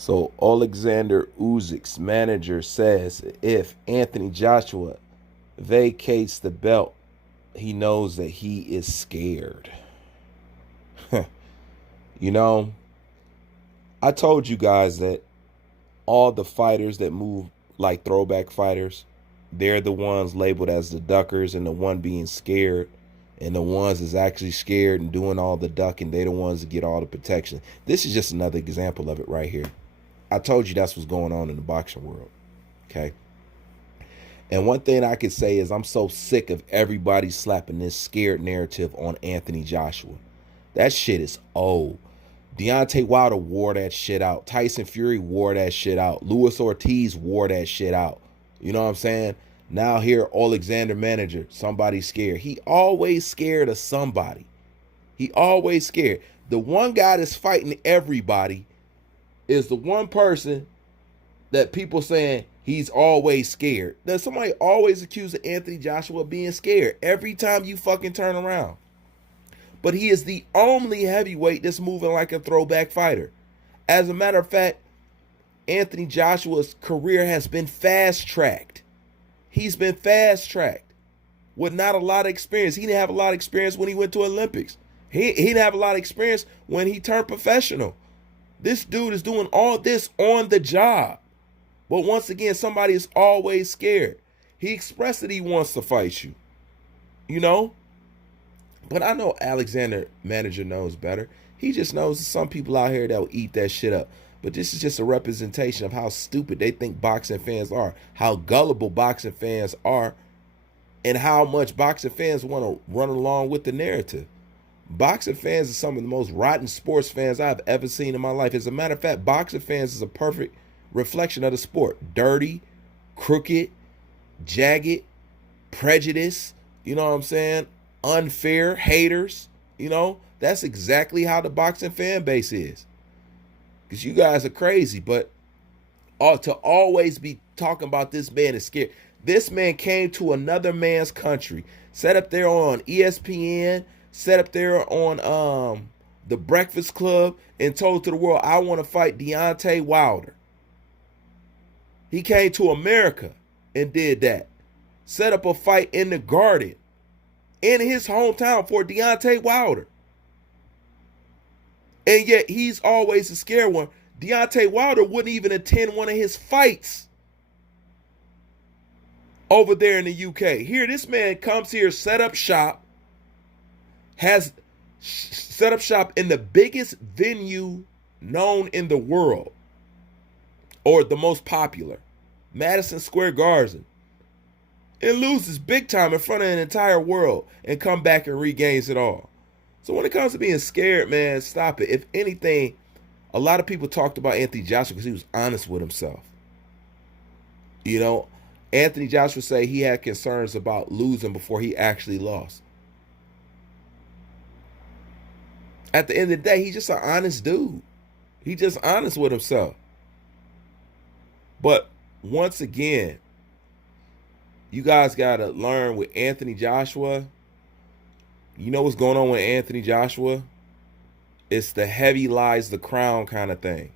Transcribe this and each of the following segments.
So Alexander Usyk's manager says if Anthony Joshua vacates the belt, he knows that he is scared. You know, I told you guys that all the fighters that move like throwback fighters, they're the ones labeled as the duckers, and the one being scared, and the ones that's actually scared and doing all the ducking, they're the ones that get all the protection. This is just another example of it right here. I told you that's what's going on in the boxing world. Okay. And one thing I can say is I'm so sick of everybody slapping this scared narrative on Anthony Joshua. That shit is old. Deontay Wilder wore that shit out. Tyson Fury wore that shit out. Luis Ortiz wore that shit out. You know what I'm saying? Now here, Alexander manager, somebody scared. He always scared of somebody. He always scared. The one guy that's fighting everybody is the one person that people saying he's always scared. Does somebody always accuse Anthony Joshua of being scared every time you fucking turn around? But he is the only heavyweight that's moving like a throwback fighter. As a matter of fact, Anthony Joshua's career has been fast-tracked. He's been fast-tracked with not a lot of experience. He didn't have a lot of experience when he went to Olympics. He didn't have a lot of experience when he turned professional. This dude is doing all this on the job. But once again, somebody is always scared. He expressed that he wants to fight you. You know? But I know Alexander manager knows better. He just knows there's some people out here that will eat that shit up. But this is just a representation of how stupid they think boxing fans are, how gullible boxing fans are, and how much boxing fans want to run along with the narrative. Boxing fans are some of the most rotten sports fans I've ever seen in my life. As a matter of fact, boxing fans is a perfect reflection of the sport. Dirty, crooked, jagged, prejudice, you know what I'm saying? Unfair, haters, you know? That's exactly how the boxing fan base is. Because you guys are crazy, but to always be talking about this man is scared. This man came to another man's country, set up there on ESPN, set up there on the Breakfast Club, and told to the world, I want to fight Deontay Wilder. He came to America and did that. Set up a fight in the Garden in his hometown for Deontay Wilder. And yet he's always a scared one. Deontay Wilder wouldn't even attend one of his fights over there in the UK. Here, this man comes here, set up shop, has set up shop in the biggest venue known in the world, or the most popular, Madison Square Garden, and loses big time in front of an entire world and come back and regains it all. So when it comes to being scared, man, stop it. If anything, a lot of people talked about Anthony Joshua because he was honest with himself. You know, Anthony Joshua said he had concerns about losing before he actually lost. At the end of the day, he's just an honest dude. He's just honest with himself. But once again, you guys got to learn with Anthony Joshua. You know what's going on with Anthony Joshua? It's the heavy lies the crown kind of thing.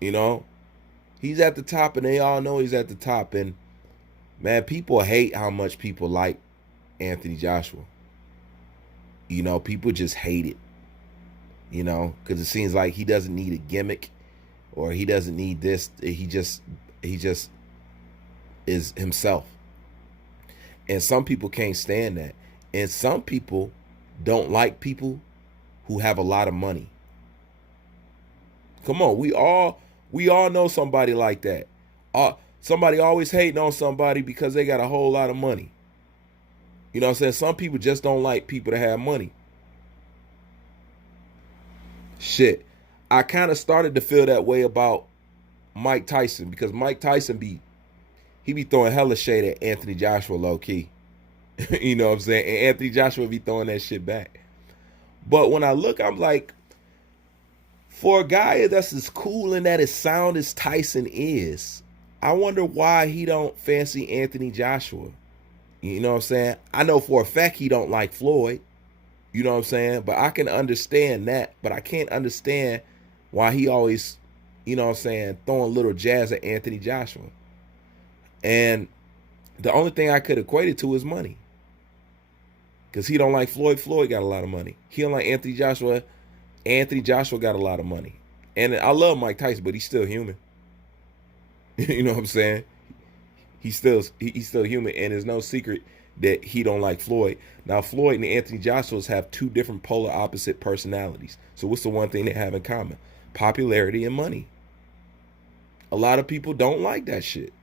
You know? He's at the top, and they all know he's at the top. And, man, people hate how much people like Anthony Joshua. You know, people just hate it. You know, because it seems like he doesn't need a gimmick, or he doesn't need this. He just is himself. And some people can't stand that. And some people don't like people who have a lot of money. Come on, we all know somebody like that. Somebody always hating on somebody because they got a whole lot of money. You know what I'm saying? Some people just don't like people that have money. Shit. I kind of started to feel that way about Mike Tyson, because Mike Tyson be throwing hella shade at Anthony Joshua low key. You know what I'm saying? And Anthony Joshua be throwing that shit back. But when I look, I'm like, for a guy that's as cool and that as sound as Tyson is, I wonder why he don't fancy Anthony Joshua. You know what I'm saying? I know for a fact he don't like Floyd. You know what I'm saying? But I can understand that. But I can't understand why he always you know what I'm saying, throwing a little jazz at Anthony Joshua. And the only thing I could equate it to is money. Because he don't like Floyd. Floyd got a lot of money. He don't like Anthony Joshua. Anthony Joshua got a lot of money. And I love Mike Tyson, but he's still human. You know what I'm saying? He's still human, and there's no secret that he don't like Floyd. Now, Floyd and Anthony Joshua have two different polar opposite personalities. So what's the one thing they have in common? Popularity and money. A lot of people don't like that shit.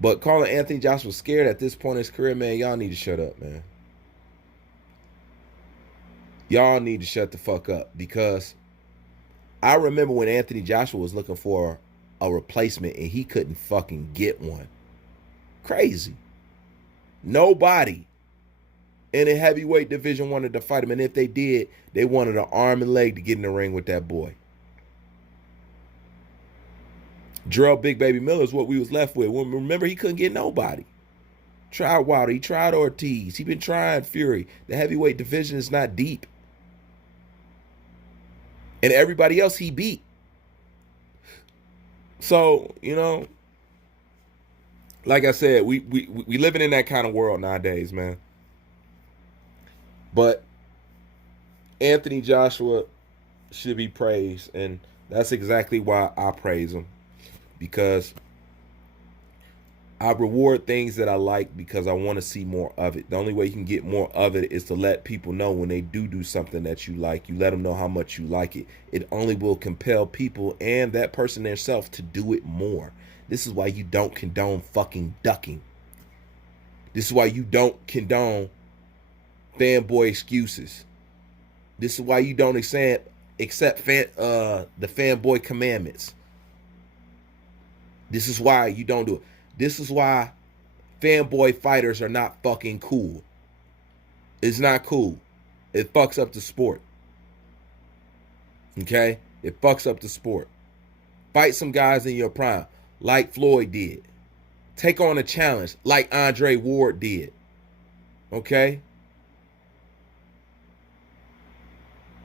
But calling Anthony Joshua scared at this point in his career, man, y'all need to shut up, man. Y'all need to shut the fuck up, because I remember when Anthony Joshua was looking for a replacement and he couldn't fucking get one. Crazy. Nobody in the heavyweight division wanted to fight him, and if they did, they wanted an arm and leg to get in the ring with that boy. Jarrell Big Baby Miller is what we was left with. Remember, he couldn't get nobody. Tried Wilder, he tried Ortiz, he been trying Fury. The heavyweight division is not deep. And everybody else he beat. So, you know, like I said, we living in that kind of world nowadays, man. But Anthony Joshua should be praised, and that's exactly why I praise him. Because I reward things that I like because I want to see more of it. The only way you can get more of it is to let people know when they do something that you like. You let them know how much you like it. It only will compel people and that person themselves to do it more. This is why you don't condone fucking ducking. This is why you don't condone fanboy excuses. This is why you don't accept the fanboy commandments. This is why you don't do it. This is why fanboy fighters are not fucking cool. It's not cool. It fucks up the sport. Okay? It fucks up the sport. Fight some guys in your prime, like Floyd did. Take on a challenge, like Andre Ward did. Okay?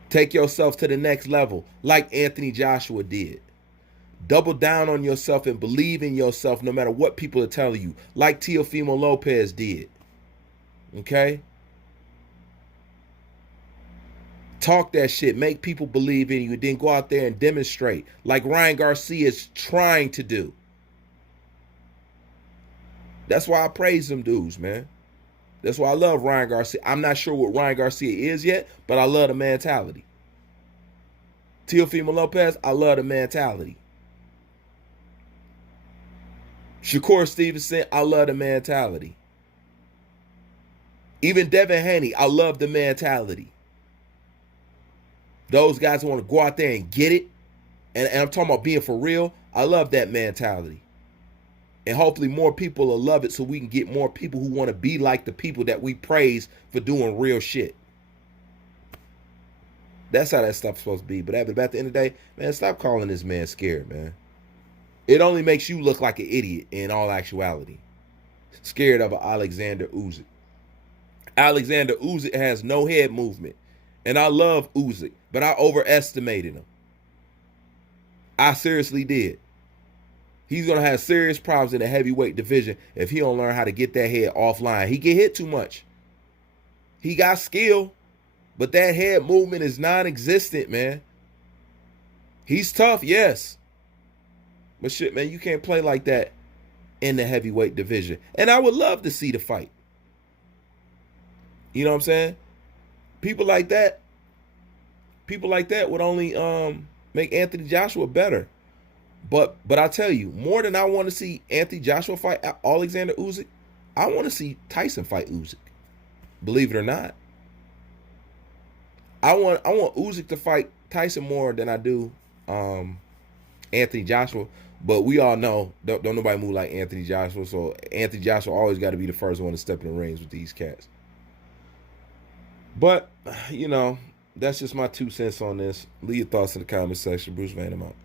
Take yourself to the next level, like Anthony Joshua did. Double down on yourself and believe in yourself no matter what people are telling you, like Teofimo Lopez did. Okay? Talk that shit. Make people believe in you, and then go out there and demonstrate, like Ryan Garcia is trying to do. That's why I praise them dudes, man. That's why I love Ryan Garcia. I'm not sure what Ryan Garcia is yet, but I love the mentality. Teofimo Lopez, I love the mentality. Shakur Stevenson, I love the mentality. Even Devin Haney, I love the mentality. Those guys want to go out there and get it. And I'm talking about being for real. I love that mentality. And hopefully more people will love it so we can get more people who want to be like the people that we praise for doing real shit. That's how that stuff's supposed to be. But at the end of the day, man, stop calling this man scared, man. It only makes you look like an idiot in all actuality. Scared of an Alexander Usyk. Alexander Usyk has no head movement. And I love Usyk, but I overestimated him. I seriously did. He's going to have serious problems in the heavyweight division if he don't learn how to get that head offline. He get hit too much. He got skill, but that head movement is non-existent, man. He's tough, yes. But shit, man, you can't play like that in the heavyweight division. And I would love to see the fight. You know what I'm saying? People like that would only make Anthony Joshua better. But I tell you, more than I want to see Anthony Joshua fight Alexander Usyk, I want to see Tyson fight Usyk. Believe it or not. I want Usyk to fight Tyson more than I do Anthony Joshua. But we all know, don't nobody move like Anthony Joshua. So Anthony Joshua always got to be the first one to step in the rings with these cats. But, you know, that's just my 2 cents on this. Leave your thoughts in the comment section. Bruce Van, I'm out.